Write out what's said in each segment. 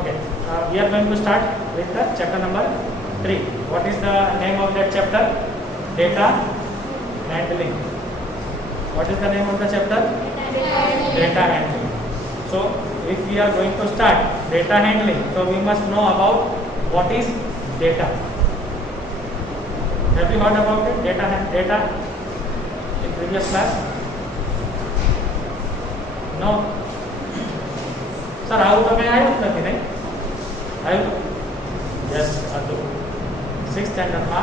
Okay, we are going to start with the chapter number 3. What is the name of that chapter? Data handling. What is the name of the chapter? Data handling. So if we are going to start data handling, so we must know about what is data. Have you heard about it? Data in previous class? No. Sir, આવું તો કઈ આવ્યું જ નથી નહીં આવ્યું? Yes હતું 6th સ્ટાન્ડર્ડમાં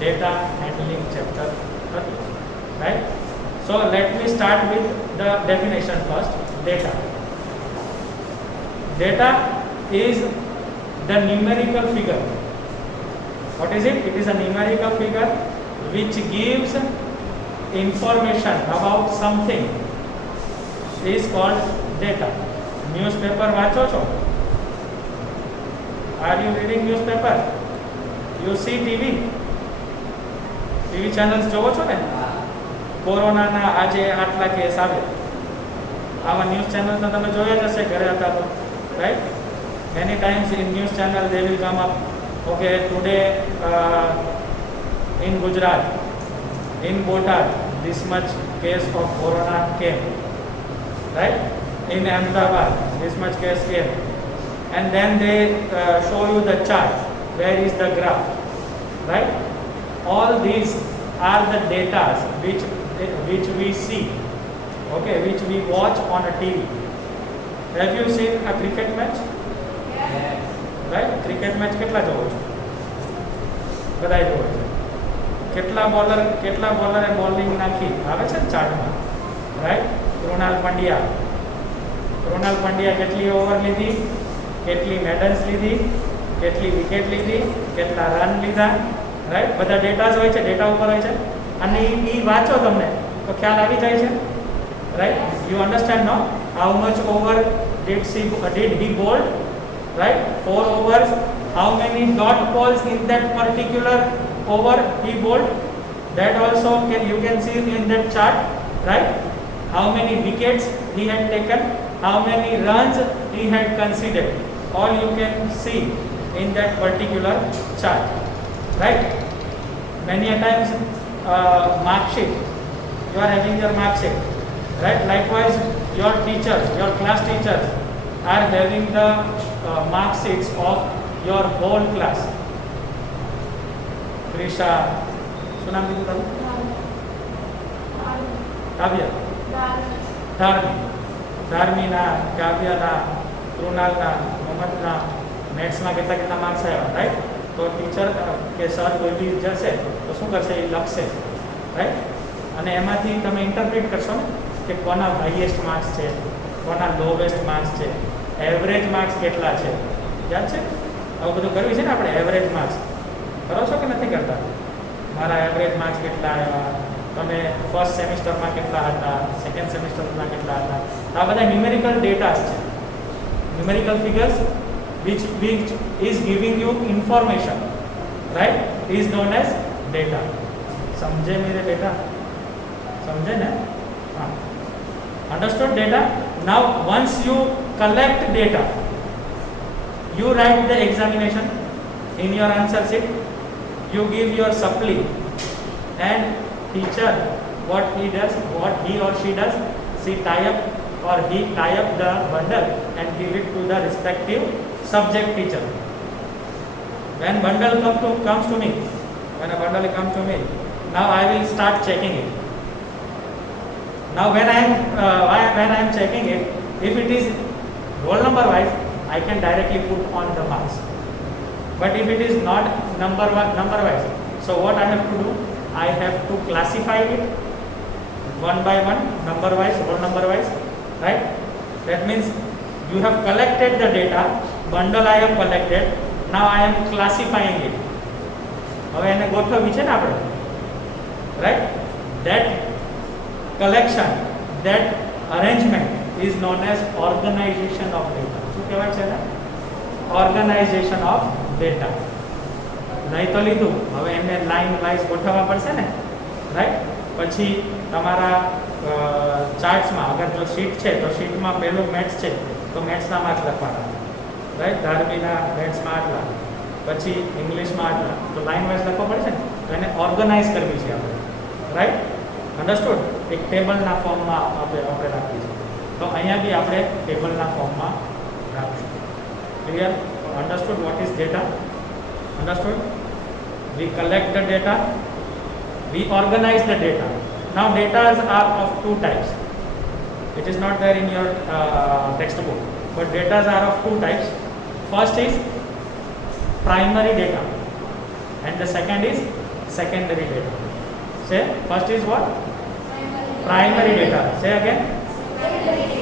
data handling chapter હતું, right? So let me start with the definition first. Data is the numerical figure. What is it? It is a numerical figure which gives information about something. Is called data. Newspaper વાંચો છો? Are you reading newspaper? You see TV? TV channels જોવો છો ને? કોરોનાના આજે આટલા case આવે, આવા ન્યૂઝ ચેનલ તો તમે જોયા જ હશે ઘરે હતા તો, right? Many times in news channel they will come up, okay, today in Gujarat, in Botad, this much case of corona came, right? In Ahmedabad, this much case came, and then they show you the chart, where is the graph, right? All these are the data which we see, okay, which we watch on a TV. Have you seen a cricket match? Yes. Right? Cricket match કેટલા જોવો છો? બધાય જોવો છો. કેટલા બોલરે bowling નાખી આવે છે ચાર્ટમાં, રાઈટ? કૃણાલ પંડ્યા કેટલી ઓવર લીધી, કેટલી મેડલ્સ લીધી, કેટલી વિકેટ લીધી, કેટલા રન લીધા, રાઈટ? બધા ડેટાઝ હોય છે, ડેટા ઉપર હોય છે, અને એ વાંચો તમને તો ખ્યાલ આવી જાય છે, right? You understand no? How much over did he bowl, right? 4 overs, how many dot balls in that particular over he bowled, that also you can see in that chart, right? How many wickets he had taken, how many runs he had conceded, all you can see in that particular chart, right? Many a times mark sheet, you are having your mark sheet, right? Likewise your teachers, your class teachers are having the mark sheets of your whole class. Krisha, શું નામ કીધું તારું? કાવ્ય, ધાર્મીના, કાવ્યના, કૃણાલના, મોહમ્મદના મેથ્સમાં કેટલા marks આવ્યા, right? તો teacher કે sir કોઈ બી જશે તો શું કરશે? એ લખશે, રાઈટ? અને એમાંથી તમે ઇન્ટરપ્રિટ કરશો ને કે કોના હાઈએસ્ટ માર્ક્સ છે, કોના લોવેસ્ટ માર્ક્સ છે, એવરેજ માર્ક્સ કેટલા છે. યાદ છે? આવું બધું કરવું છે ને આપણે. એવરેજ માર્ક્સ કરો છો કે નથી કરતા? મારા એવરેજ માર્ક્સ કેટલા આવ્યા, તમે ફર્સ્ટ સેમિસ્ટરમાં કેટલા હતા, સેકન્ડ સેમિસ્ટરમાં કેટલા હતા. આ બધા ન્યુમેરિકલ ડેટા છે, numerical figures which is giving you information, right? Is known as data. समझे मेरे बेटा? समझे ना? हाँ. Understood data? Now once you collect data, you write the examination in your answer sheet, you give your supply, and teacher what he or she does, she tie up or he tie up the bundle and give it to the respective subject teacher. When a bundle comes to me, now I will start checking it. Now when I am checking it, if it is roll number wise, I can directly put on the marks. But if it is not number wise, so what I have to do? I have to classify it one by one, number wise, roll number wise, right? That means you have collected the data, bundle I have collected, now I am classifying it. હવે એને ગોઠવવી છે ને આપણે, right? That collection, that arrangement is known as organization of data. શું કહેવાય છે ને? Organization of data. નહીં તો લીધું, હવે એને લાઈન વાઇઝ ગોઠવવા પડશે ને, રાઈટ? પછી તમારા ચાર્ટ્સમાં અગર જો શીટ છે તો શીટમાં પહેલું મેથ્સ છે તો મેથ્સના માર્ક્સ લખવાના, રાઈટ, ધાર્મીના મેથ્સમાં આટલા, પછી ઇંગ્લિશમાં આટલા, તો લાઇન વાઇઝ લખવા પડે છે ને, તો એને ઓર્ગનાઇઝ કરવી છે આપણે, રાઈટ, અન્ડરસ્ટુડ, એક ટેબલના ફોર્મમાં આપણે રાખવી છે. તો અહીંયા બી આપણે ટેબલના ફોર્મમાં રાખીશું. Clear? Understood what is data? Understood? We collect the data, we organize the data. Now data are of two types. It is not there in your textbook, but data are of two types. First is primary data and the second is secondary data. Say, first is what? Primary data. Say again.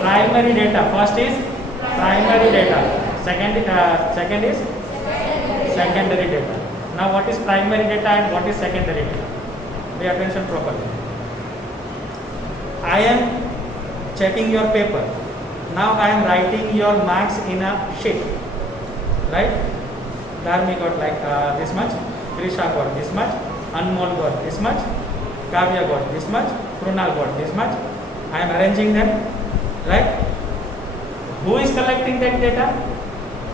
Primary data. First is primary data. Second is secondary data. Now what is primary data and what is secondary data? Pay attention properly. I am checking your paper. Now I am writing your marks in a sheet. Right? Dharmi got like this much, Trisha got this much, Anmol got this much, Kavya got this much, Krunal got this much. I am arranging them. Right? Who is collecting that data?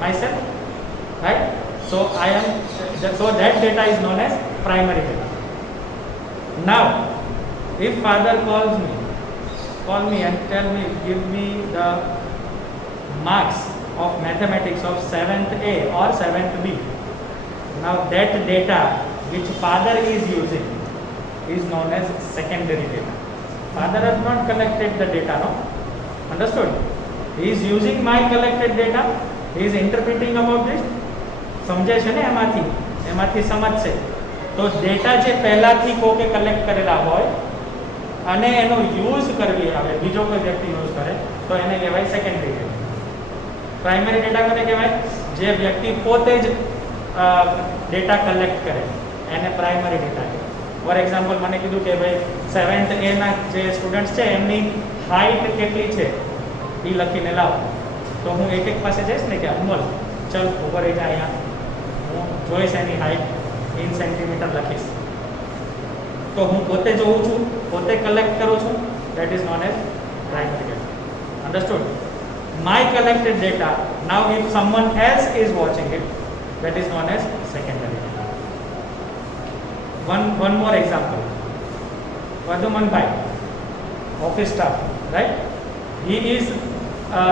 Myself. Right? So that data is known as primary data. Now, if father call me and tell me, give me the marks of mathematics of 7th A or 7th B. Now that data which father is using is known as secondary data. Father has not collected the data, no? Understood? He is using my collected data. He is interpreting about this. સમજે છે ને, એમાંથી સમજશે. તો data જે પહેલાથી કોકે collect કરેલા હોય અને એનો યુઝ કરવી આવે, બીજો કોઈ વ્યક્તિ યુઝ કરે, તો એને કહેવાય સેકન્ડરી ડેટા. પ્રાઇમરી ડેટા કોને કહેવાય? જે વ્યક્તિ પોતે જ ડેટા કલેક્ટ કરે એને પ્રાઇમરી ડેટા કહેવાય. ફોર એક્ઝામ્પલ, મને કીધું કે ભાઈ 7th A ના જે સ્ટુડન્ટ્સ છે એમની હાઇટ કેટલી છે એ લખીને લાવો. તો હું એક પાસે જઈશ ને કે અનમોલ ચલ ઉપર રહી જાય, અહીંયા હું જોઈશ એની હાઇટ ઇન સેન્ટીમીટર લખીશ. તો હું પોતે જોઉં છું, પોતે કલેક્ટ કરું છું. That is known as primary data. Understood? My collected data, now if someone else is watching it, that is known as secondary data. One more example. Vadhuman Bhai, office staff, right? He is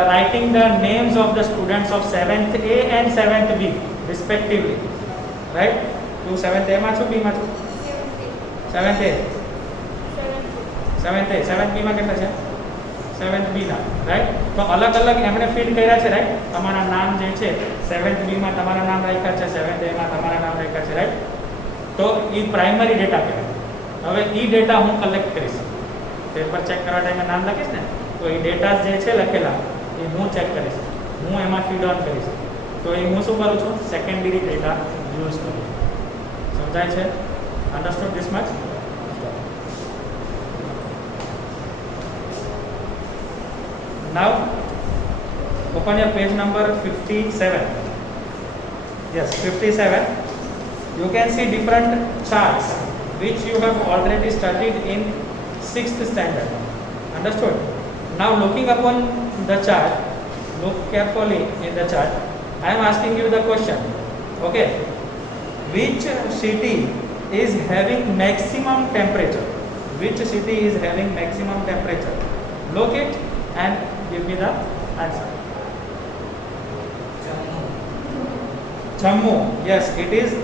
writing the names of the students of 7th A and 7th B respectively, right? Tu 7th A માં છું, B માં છું? 7th A. 7th B માં કેટલા છે? 7th B ના, right? તો અલગ અલગ એમણે ફીડ કર્યા છે, right? તમારા નામ જે છે 7th B માં તમારા નામ રાખ્યા છે, 7th A માં તમારા નામ રાખ્યા છે, right? તો એ પ્રાઇમરી ડેટા કહેવાય. હવે એ ડેટા હું કલેક્ટ કરીશ, પેપર ચેક કરવા ટાઈમે નામ લખીશ ને, તો એ ડેટા જે છે લખેલા એ હું ચેક કરીશ, હું એમાં ફીડ ઓન કરીશ. તો એ હું શું કરું છું? સેકન્ડરી ડેટા યુઝ કરું છું. સમજાય છે? Understood this much? Now open your page number 57. Yes, 57. You can see different charts which you have already studied in 6th standard. Understood? Now looking upon the chart, look carefully in the chart. I am asking you the question. Okay, which city is having maximum temperature? Which city is having maximum temperature? Look it and give me the answer. Jammu. Yes, it is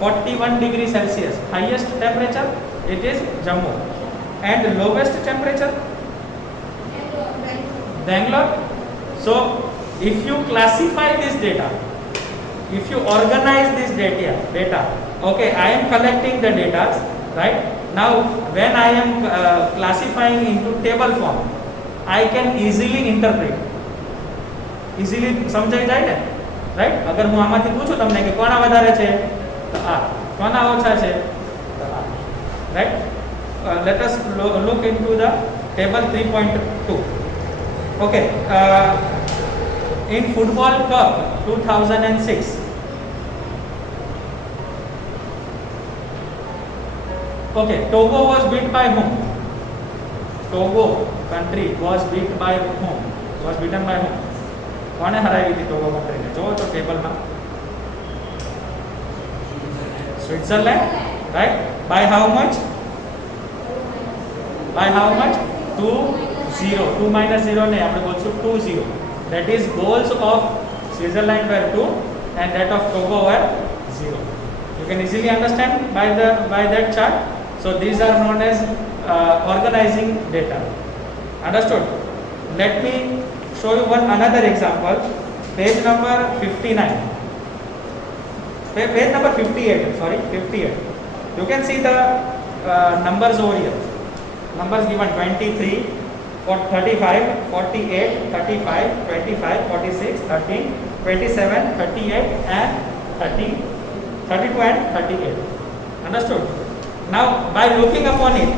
41 degrees Celsius. Highest temperature, it is Jammu. And lowest temperature? Bangalore. So, if you classify this data, if you organize this data, okay, I am collecting the data, right? Now, when I am classifying into table form, I can easily interpret. Easily સમજાઈ જાય ને, right? અગર હું આમાંથી પૂછું તમને કે કોના વધારે છે, તો આ. કોના ઓછા છે, તો આ. Right? Let us look into the table 3.2. Okay, in Football Cup 2006, okay, Togo was beat by whom? Togo country was beat by whom? Was beaten by whom? કોને હરાવી હતી ટોગો કન્ટ્રીને? જોવો તો ટેબલમાં Switzerland, right? By how much? By how much? 2-0. 2 minus 0 ને આપણે બોલશું 2-0. That is goals of Switzerland were 2 and that of Togo were 0. You can easily understand by that chart. So these are known as organizing data. Understood? Let me show you another example. Page number 59. Page number 58. Sorry, 58. You can see the numbers over here. Numbers given 23, 35, 48, 35, 25, 46, 13, 27, 38 and 30, 32 and 38. Understood? Now by looking upon it,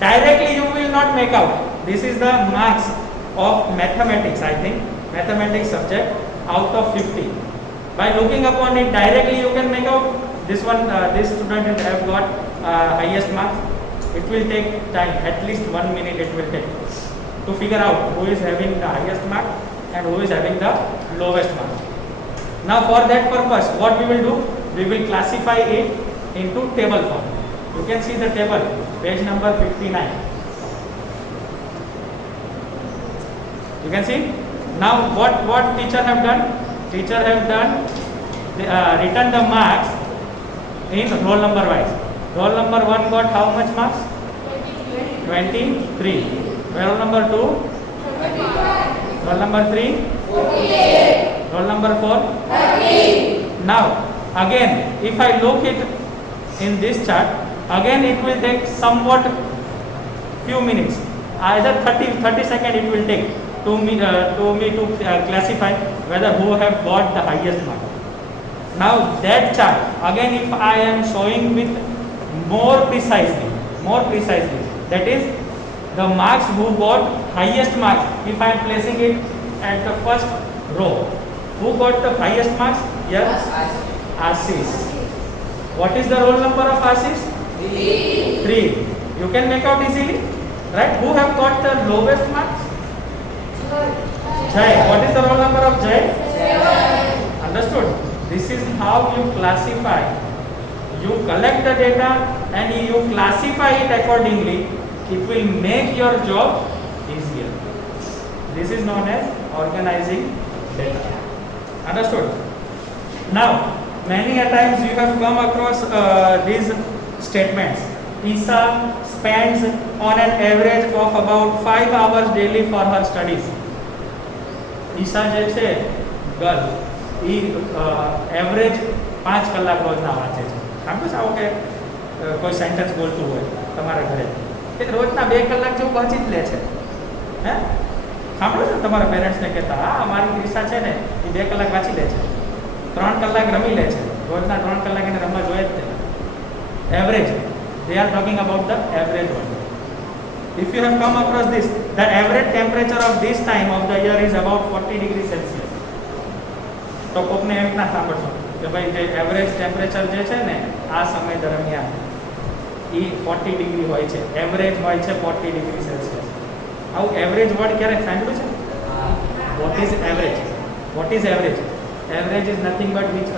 directly you will not make out. This is the marks of mathematics, I think, mathematics subject out of 50. By looking upon it directly you can make out this one, this student have got highest marks. It will take time, at least 1 minute it will take to figure out who is having the highest mark and who is having the lowest mark. Now for that purpose, what we will do? We will classify it into table form. You can see the table, page number 59. You can see. Now what teacher have done? Teacher have done written the marks in roll number wise. Roll number 1 got how much marks? 23. Roll number 2? 35. Roll number 3? 48. Roll number 4? 30. Now again, if I look it in this chart, again it will take somewhat few minutes. Either 30 seconds it will take to me to classify whether who have got the highest mark. Now that chart, again if I am showing with more precisely, that is the marks who got highest marks, if I am placing it at the first row, who got the highest marks? Yes, Assis. What is the roll number of Assis? 3. You can make out easily, right? Who have got the lowest marks? Jai. What is the roll number of Jai? 7. Understood? This is how you classify. You collect the data and you classify it accordingly. It will make your job easier. This is known as organizing data. Understood? Now, many a times you have come across these statements. Isa spends on an average of about 5 hours daily for her studies. Isa જે છે girl એ average 5 કલાક રોજના વાંચે છે. સાંભળ્યું છે આવું કે કોઈ સેન્ટેન્સ બોલતું હોય તમારા ઘરે કે રોજના 2 કલાક જેવું વાંચી જ લે છે? હે, સાંભળો છો તમારા પેરેન્ટ્સને કહેતા હા મારી ક્રિશા છે ને એ 2 કલાક વાંચી લે છે, 3 કલાક રમી લે છે, રોજના 3 કલાક એને રમવા જોઈએ જ નહીં. Average, they are talking about the average one. If you have come across this, the average temperature of this time of the year is about 40 degrees Celsius. તો કોકને એમ ના સાંભળશો કે ભાઈ જે એવરેજ ટેમ્પરેચર જે છે ને આ સમય દરમિયાન એ 40 ડિગ્રી હોય છે, એવરેજ હોય છે 40 ડિગ્રી સેલ્સિયસ. આવું એવરેજ વર્ડ ક્યારે સાંભળ્યું છે? What is average? What is average? Average is nothing but which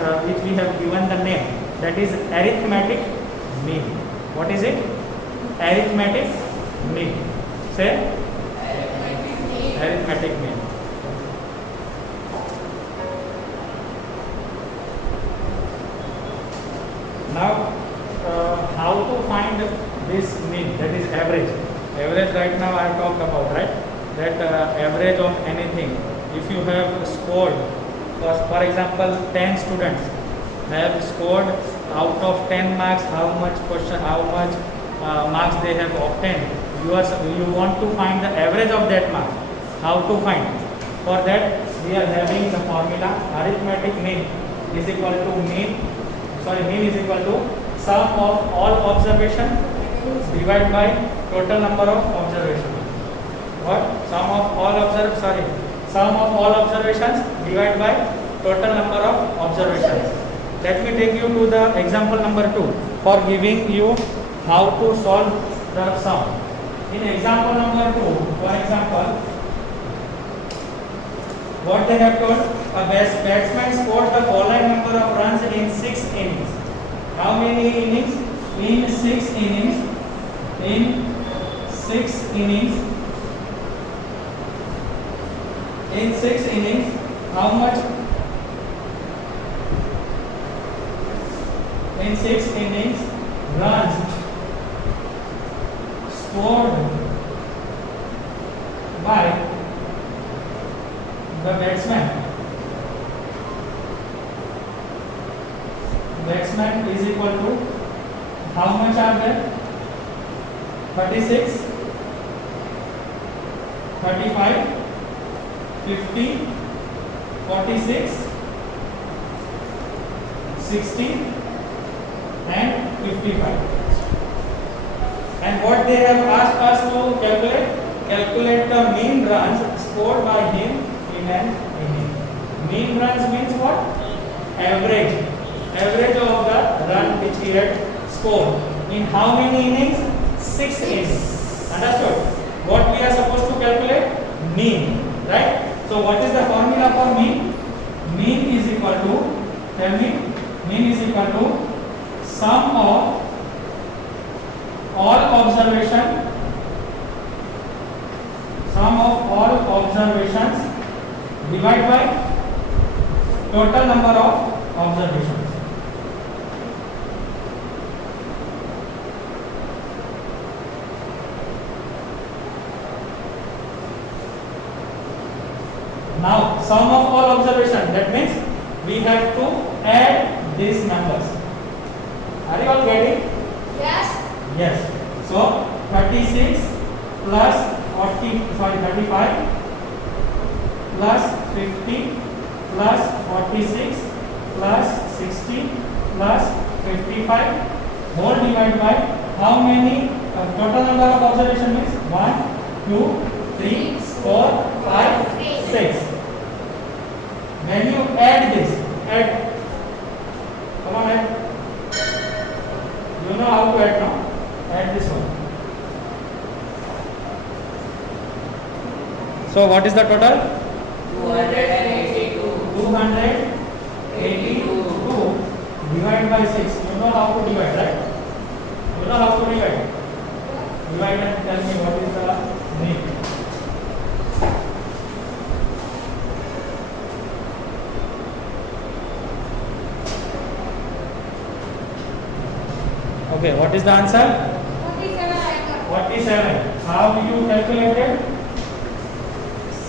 we have given the name, that is arithmetic mean. What is it? Arithmetic mean. Say arithmetic mean. Now how to find this mean, that is average? Average right now I talked about, right? That average of anything. If you have scored, for example 10 students have scored out of 10 marks, how much marks they have obtained. You want to find the average of that mark. How to find? For that we are having the formula arithmetic mean is equal to mean is equal to sum of all observation divided by total number of observations. What? Sum of all observations divided by total number of observations. Let me take you to the example number 2 for giving you how to solve the sum. In example number 2, for example, what they have told, a batsman scored the following number of runs in 6 innings. How many innings? In 6 innings. In 6 innings. In 6 innings, how much? In 6 innings, runs scored by the batsman. Batsman is equal to how much are there? 36, 35, 50, 46, 60 and 55. And what they have asked us to calculate the mean runs scored by him in an inning. Mean runs means what? Average of the run which he had scored. In how many innings? 6 innings. Understood? What we are supposed to calculate? Mean. Right? So what is the formula for mean? Mean is equal to, tell me, mean is equal to sum of all observations divided by total number of observations. Now sum of all observations, that means we have to add these numbers. Are you all getting? Yes. Yes. So 36 plus 35 plus 50 plus 46 plus 60 plus 55 whole divided by how many? Total number of observation means 1, 2, 3, 4, 5, 6. When you add this, come on, add. You know how to add now? Add this one. So what is the total? 282. 282 divided by 6. You know how to divide, right? You know how to divide. Divide and tell me what is the mean. Okay, what is the answer? 47. How do you calculate it?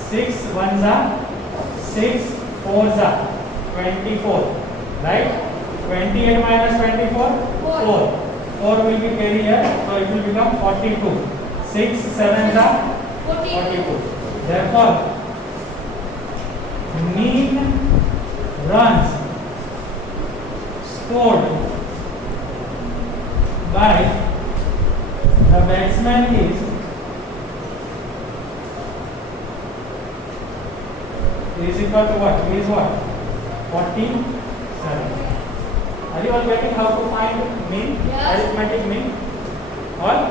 6 1s are 6 4s are 24, right? 28 minus 24, 4. 4 will be carried here, so it will become 42. 6 7s are 42. Therefore, mean runs scored by the batsman is equal to what? Is what? 47. Are you all getting how to find mean? Yes. Arithmetic mean? All?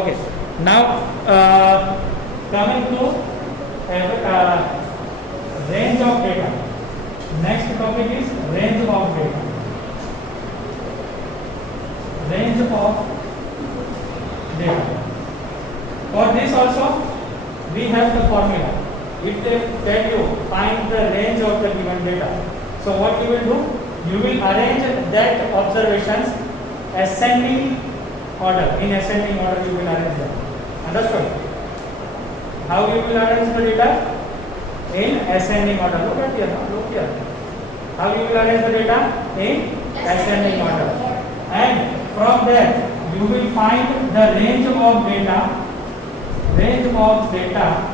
Okay. Now coming to range of data. Next topic is range of data. Range of data. For this also we have the formula. If they tell you find the range of the given data, so what you will do? You will arrange that observations ascending order. In ascending order you will arrange them. Understood? How you will arrange the data? In ascending order. Look at here. Look here. How you will arrange the data? In ascending order. And from there you will find the range of data. Range of data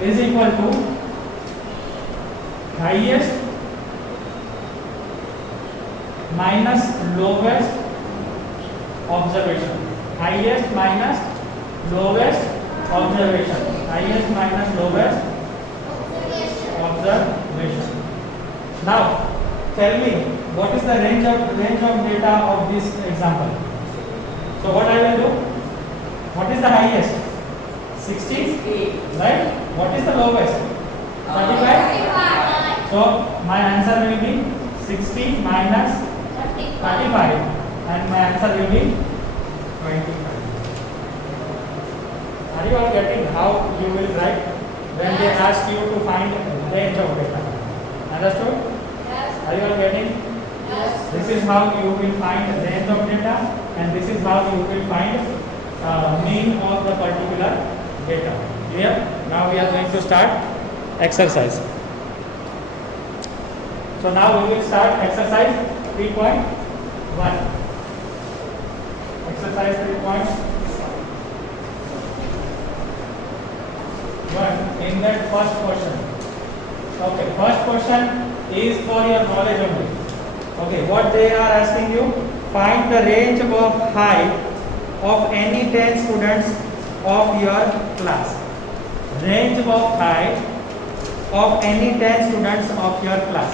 is equal to highest minus lowest observation. Highest minus lowest observation. Highest minus lowest observation. Now tell me what is the range of data of this example. So what I will do? What is the highest? 60, right? What is the lowest? 35. So my answer will be 60 minus 35, and my answer will be 25. Are you all getting how you will write when they ask you to find range of data? Understood? Yes. Are you all getting? Yes. This is how you will find range of data, and this is how you will find mean of the particular data. Clear? Now we are going to start exercise. So now we will start exercise 3.1. Exercise 3.1. In that first question. Okay, first question is for your knowledge only. Okay, what they are asking you, find the range of height of any 10 students of your class. Range of height of any 10 students of your class.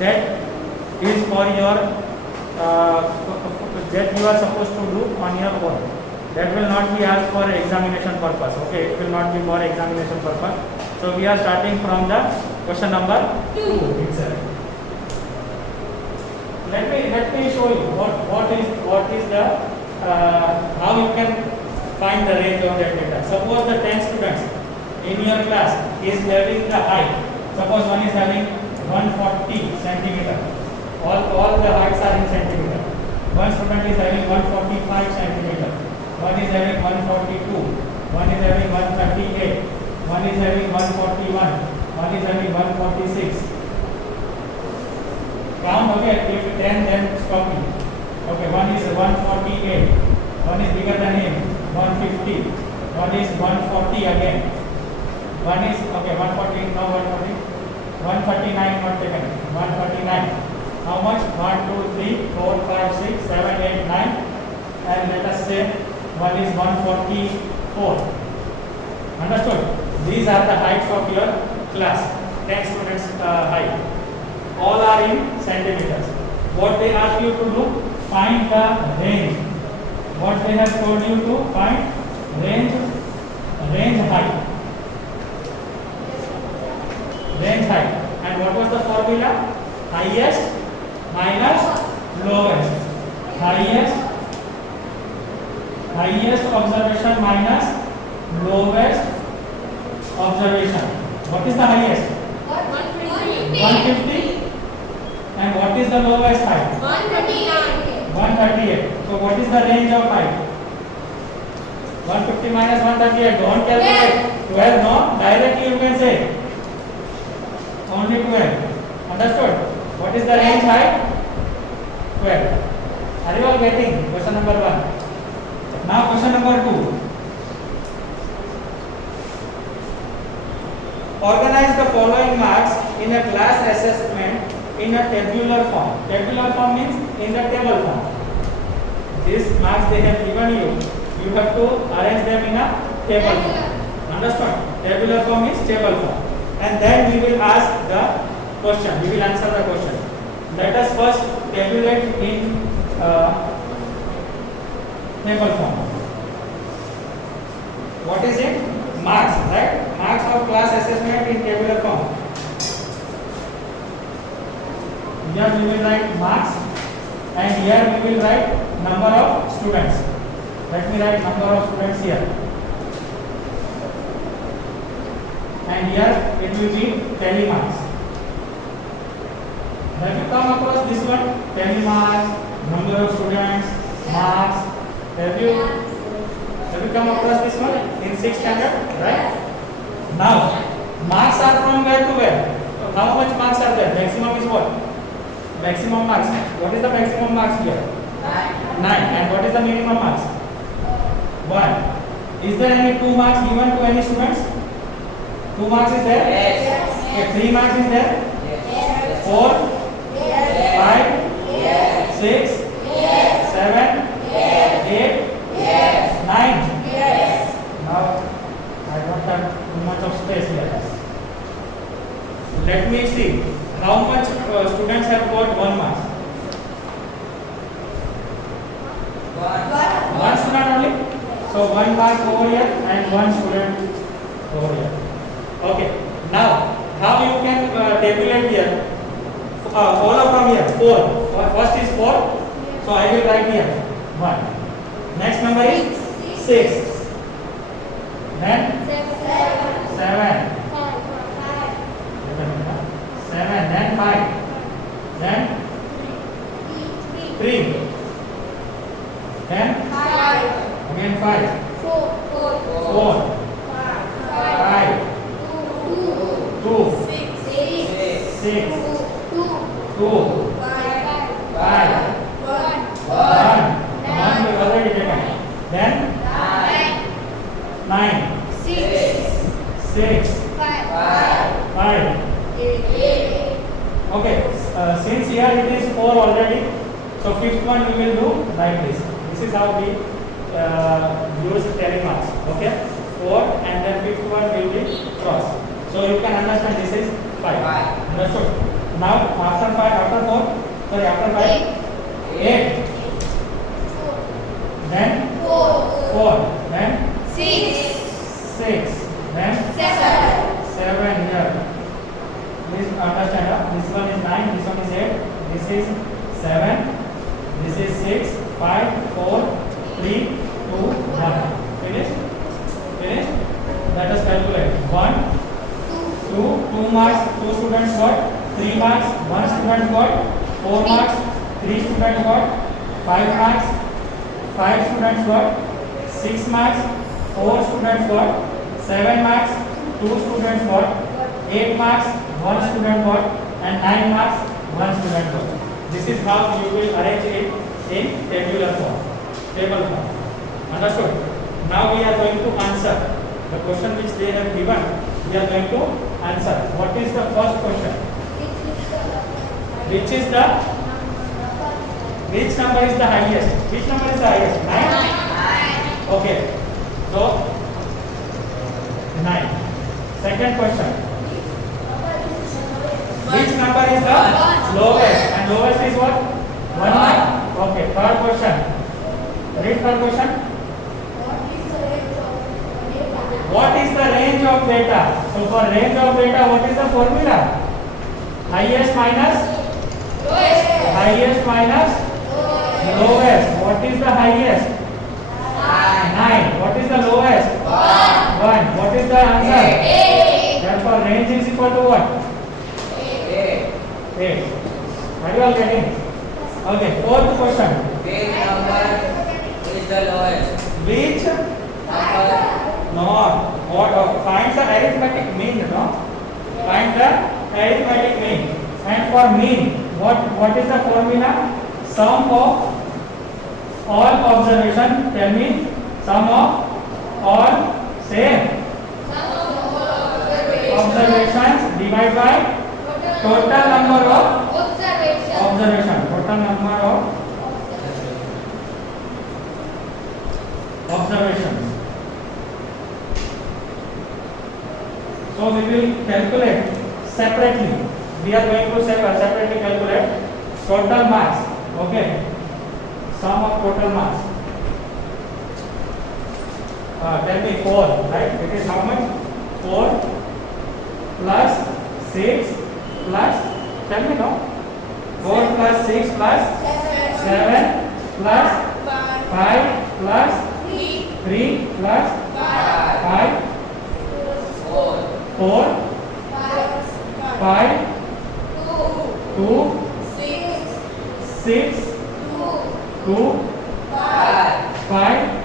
That is for your that you are supposed to do on your own. That will not be asked for examination purpose. Okay, it will not be for examination purpose. So we are starting from the question number 2 itself. Let me show you what is the how you can find the range of that data. Suppose the 10 students in your class is having the height. Suppose one is having 140 centimeter. All the heights are in centimeter. One student is having 145 centimeter. One is having 142. One is having 138. One is having 141. One is having 146. Count, okay, if 10 then stop me. Okay, one is 148. One is bigger than him, 150. One is 140 again. One is, okay, 140, now 140. 139 not taken. 139. How much? 1, 2, 3, 4, 5, 6, 7, 8, 9. And let us say one is 144. Understood? These are the heights of your class. 10 students height. All are in centimeters. What they ask you to do? Find the range. What they have told you to find? Range height. Range height. And what was the formula? Highest minus lowest. Highest observation minus lowest observation. What is the highest? 150. And what is the lowest height? 138. So what is the range of height? 150 minus 138. Don't calculate. 12, no? Directly you can say. Only 12. Understood? What is the range height? 12. Are you all getting? Question number 1. Now question number 2. Organize the following marks in a class assessment in a tabular form. Tabular form means in the table form. These marks they have given you. You have to arrange them in a table form. Understand? Tabular form is table form. And then we will ask the question. We will answer the question. Let us first tabulate in table form. What is it? Marks, right? Marks of class assessment in tabular form. Here we will write marks, and here we will write number of students. Let me write number of students here. And here it will be tally marks. Have you come across this one? Tally marks, number of students, marks. Have you come across this one in 6th standard? Right? Now, marks are from where to where? How much marks are there? Maximum is what? Maximum marks. What is the maximum marks here? 9. And what is the minimum marks? 1. Is there any 2 marks given to any students? 2 marks is there? Yes. Okay, 3 marks is there? Yes. 4? Yes. 5? Yes. 6? Yes. 7? Yes. 8? Yes. 9? Yes. Now, I don't have too much of space here. Let me see. How much students have got 1 mark? 1 student only. So 1 mark over here and 1 student over here. Okay. Now, how you can tabulate here? Follow from here. 4. First is 4. So I will write here 1. Next number is 6. Then 7. 7. Then 5. Then 3. Then again 5. 4. 5. 2. 6. 2. 5. 1. 1 we already taken. Then 9. 6. 5. Okay. Since here it is 4 already, so fifth one we will do like this. This is how we use 10 marks. Okay. 4 and then fifth one will be cross. So you can understand this is 5. Understood? Now after 5, after 4, sorry after 5, 8. Then 4. Then 6. Then 7 here. Please understand. This one is 9. This one is 8. This is 7. This is 6. 5, 4, 3, 2, 1. Finish? Finish? Let us calculate. 1, 2 marks, 2 students got. 3 marks, 1 student got. 4 marks, 3 students got. 5 marks, 5 students got. 6 marks, 4 students got. 7 marks, 2 students got. 8 marks, 1 student got. And 9 marks, 1 student got. This is how you will arrange it in tabular form. Table form. Understood? Now we are going to answer the question which they have given. We are going to answer. What is the first question? Which number is the highest? Which number is the highest? 9? Okay. So 9. Second question. Which number is the lowest? And lowest is what? 1 mark. Okay. Third question. Read third question. What is the range of data? So for range of data, what is the formula? Highest minus lowest. What is the highest? 9. What is the lowest? 1. What is the answer? 8. Therefore range is equal to what? 8. Are you all getting? Okay. Fourth question. Which number is the lowest? Which? Number. No. What? Find the arithmetic mean. No. Find the arithmetic mean. And for mean, what is the formula? Sum of all observation. Tell me. Sum of all. Say. Observations divided by total number of observation. Total number of observations. So we will calculate separately. We are going to separately calculate total mass. Okay. Sum of total mass. Tell me 4, right? It is how much? 4 plus 6 plus, tell me no? 4 plus 6 plus 7 plus 5 plus 3 plus 5 4 5 2 6 2 5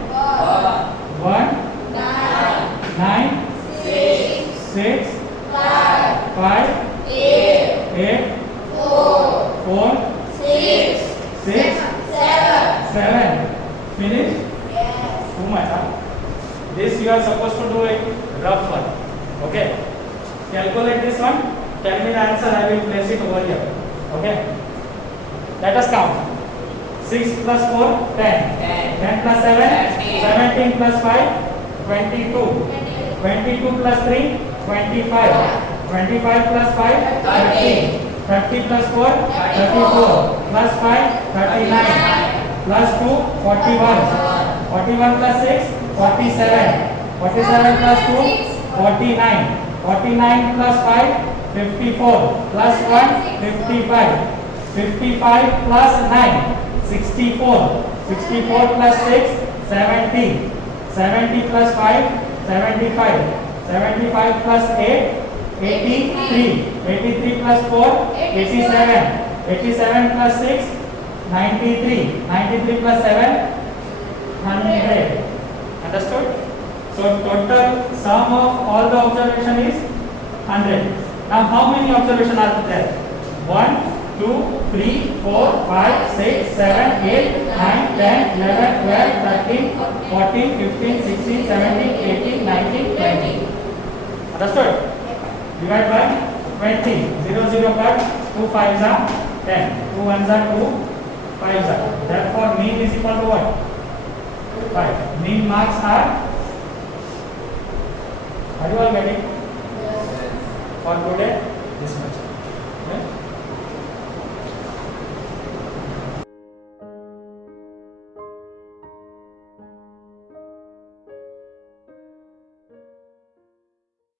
1 9 6 5 8 4 6 7. Finish? Too much, huh? This you are supposed to do a rough one. Okay. Calculate this one. Tell me the answer. I will place it over here. Okay. Let us count. 6 plus 4, 10. 10 plus 7, 17 plus 5, 22. 22 plus 3, 25. 25 plus 5, 30. 30 plus 4, 34. Plus 5, 39. Plus 2, 41. 41 plus 6, 47. 47 plus 2, 49. 49 plus 5, 54. Plus 1, 55. 55 plus 9, 64. 64 plus 6, 70. 70 plus 5, 75. 75 plus 8, 83. 83 plus 4, 87. 87 plus 6, 93. 93 plus 7, 100. Understood? So total sum of all the observation is 100. Now how many observations are there? 1, 2, 3, 4, 5, 6, 7, 8, 9, 10, 11, 12, 13, 14, 15, 16, 17, 18, 19, 20. Understood? Divide by 20. 0, 0 cut. 2 5s are 10. 2 1s are 2. 5s are. Therefore mean is equal to what? 5. Mean marks are. Are you all getting? For today?